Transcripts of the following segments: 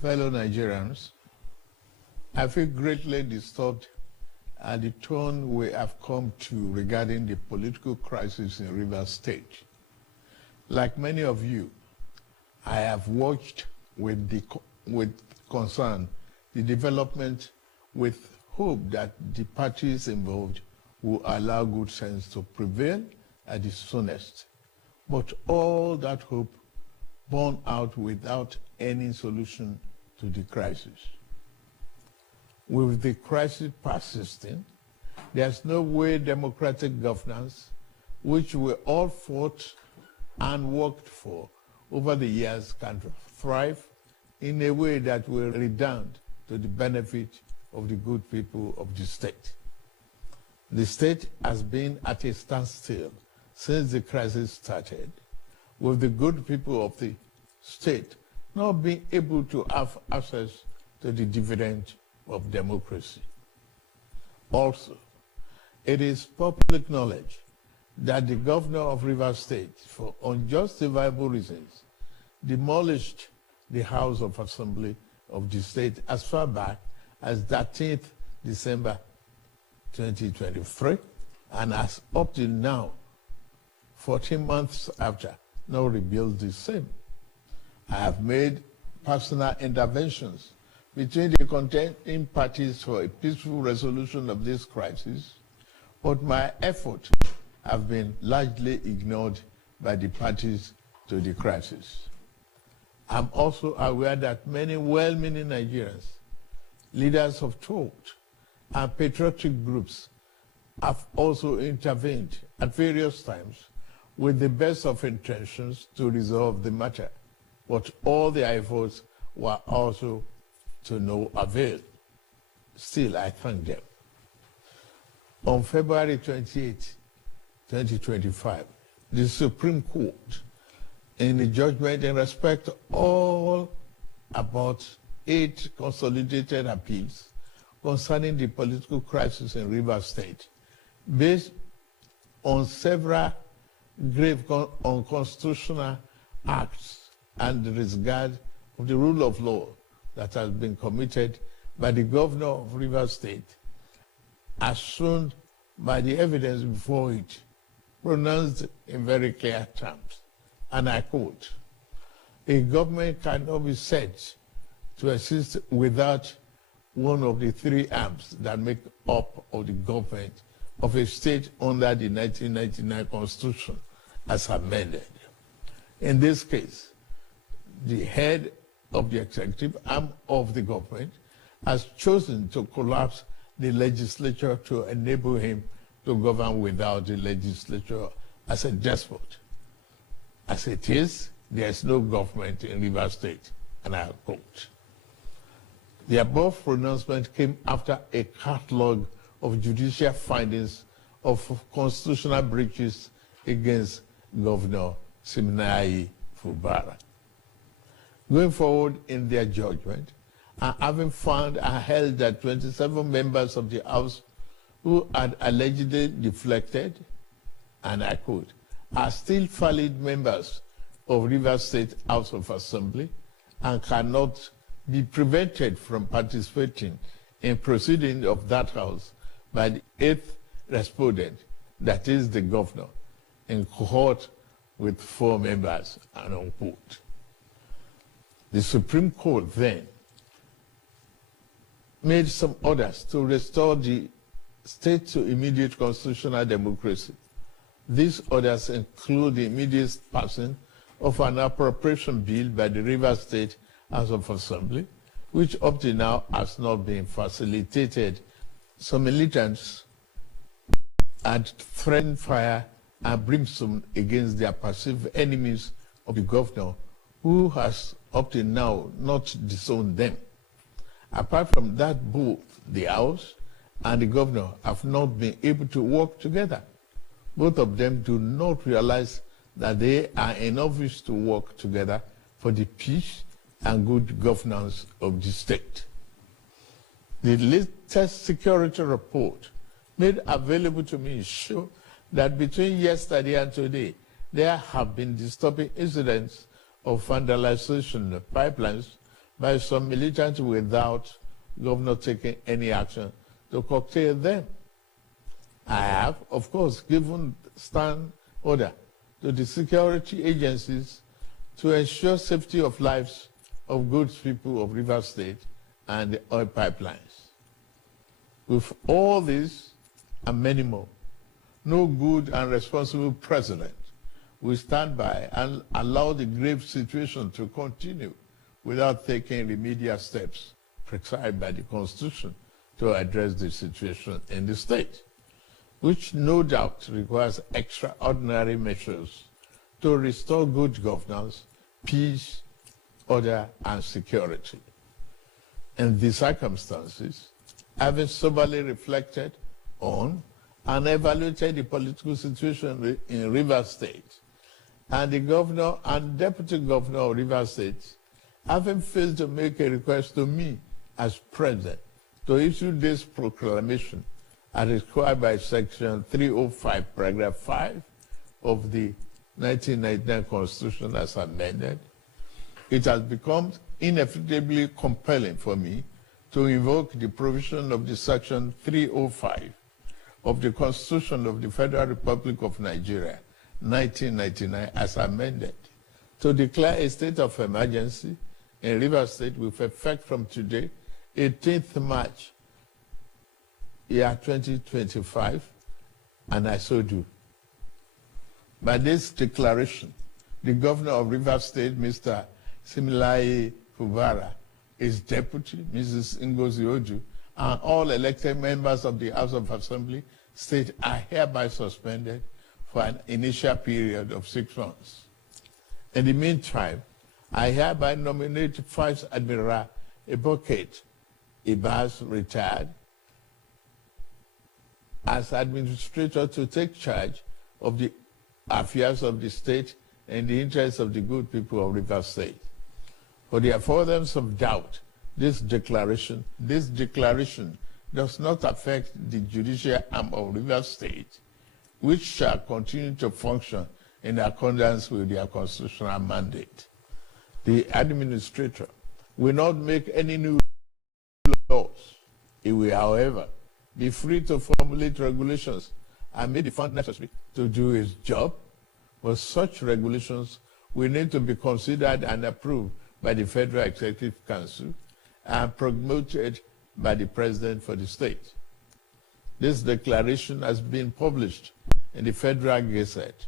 fellow Nigerians, I feel greatly disturbed at the tone we have come to regarding the political crisis in Rivers State. Like many of you, I have watched with concern the development, with hope that the parties involved will allow good sense to prevail at the soonest. But all that hope borne out without any solution to the crisis. With the crisis persisting, there's no way democratic governance, which we all fought and worked for over the years, can thrive in a way that will redound to the benefit of the good people of the state. The state has been at a standstill since the crisis started, with the good people of the state not being able to have access to the dividend of democracy. Also, it is public knowledge that the governor of Rivers State, for unjustifiable reasons, demolished the House of Assembly of the state as far back as 13th December 2023, and as up till now, 14 months after, now rebuilt the same. I have made personal interventions between the contending parties for a peaceful resolution of this crisis, but my efforts have been largely ignored by the parties to the crisis. I'm also aware that many well-meaning Nigerians, leaders of thought, and patriotic groups have also intervened at various times with the best of intentions to resolve the matter, but all their efforts were also to no avail. Still, I thank them. On February 28, 2025, the Supreme Court, in the judgment in respect to all about 8 consolidated appeals concerning the political crisis in Rivers State, based on several grave unconstitutional acts and the disregard of the rule of law that has been committed by the governor of Rivers State, as shown by the evidence before it, pronounced in very clear terms. And I quote, "A government cannot be said to exist without one of the 3 arms that make up of the government of a state under the 1999 Constitution as amended. In this case, the head of the executive arm of the government has chosen to collapse the legislature to enable him to govern without the legislature as a despot. As it is, there is no government in Rivers State," and I quote. The above pronouncement came after a catalog of judicial findings of constitutional breaches against Governor Siminalayi Fubara. Going forward in their judgment, and having found and held that 27 members of the House who had allegedly deflected, and I quote, "are still valid members of Rivers State House of Assembly and cannot be prevented from participating in proceedings of that House by the 8th respondent, that is the governor, in cohort with 4 members," and unquote. The Supreme Court then made some orders to restore the state to immediate constitutional democracy. These orders include the immediate passing of an appropriation bill by the Rivers State House of Assembly, which up to now has not been facilitated. Some militants had threatened fire and brimstone against their perceived enemies of the governor, who has up to now not disowned them. Apart from that, both the House and the governor have not been able to work together. Both of them do not realize that they are in office to work together for the peace and good governance of the state. The latest security report made available to me show that between yesterday and today, there have been disturbing incidents of vandalization of pipelines by some militants without governor taking any action to curtail them. I have, of course, given stand order to the security agencies to ensure safety of lives of good people of Rivers State and the oil pipelines. With all this and many more, no good and responsible president will stand by and allow the grave situation to continue without taking remedial steps prescribed by the Constitution to address the situation in the state, which no doubt requires extraordinary measures to restore good governance, peace, order, and security. In these circumstances, having soberly reflected on and evaluated the political situation in Rivers State, and the governor and deputy governor of Rivers State having failed to make a request to me as president to issue this proclamation as required by Section 305, Paragraph 5 of the 1999 Constitution as amended, it has become inevitably compelling for me to invoke the provision of the Section 305 of the Constitution of the Federal Republic of Nigeria, 1999, as amended, to declare a state of emergency in Rivers State with effect from today, 18th March, year 2025, and I so do. By this declaration, the governor of Rivers State, Mr. Siminalayi Fubara, his deputy, Mrs. Ngozi Oju, and all elected members of the House of Assembly State are hereby suspended for an initial period of 6 months. In the meantime, I hereby nominate Vice Admiral Eboket Ibas, retired, as administrator to take charge of the affairs of the state in the interests of the good people of Rivers State. For the avoidance of doubt, this declaration does not affect the judicial arm of Rivers State, which shall continue to function in accordance with their constitutional mandate. The administrator will not make any new laws. He will, however, be free to formulate regulations and make the fund necessary to do his job, but such regulations will need to be considered and approved by the Federal Executive Council and promoted by the President for the state. This declaration has been published in the Federal Gazette,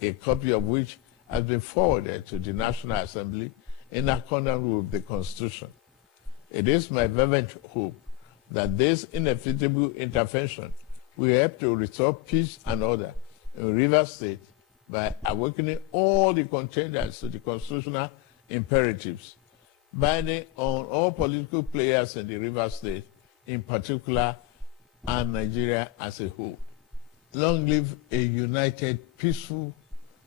a copy of which has been forwarded to the National Assembly in accordance with the Constitution. It is my fervent hope that this inevitable intervention will help to restore peace and order in Rivers State by awakening all the contenders to the constitutional imperatives, binding on all political players in the Rivers State in particular and Nigeria as a whole. Long live a united, peaceful,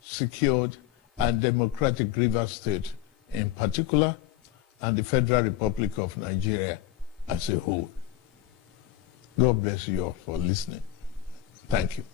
secured, and democratic Rivers State in particular, and the Federal Republic of Nigeria as a whole. God bless you all for listening. Thank you.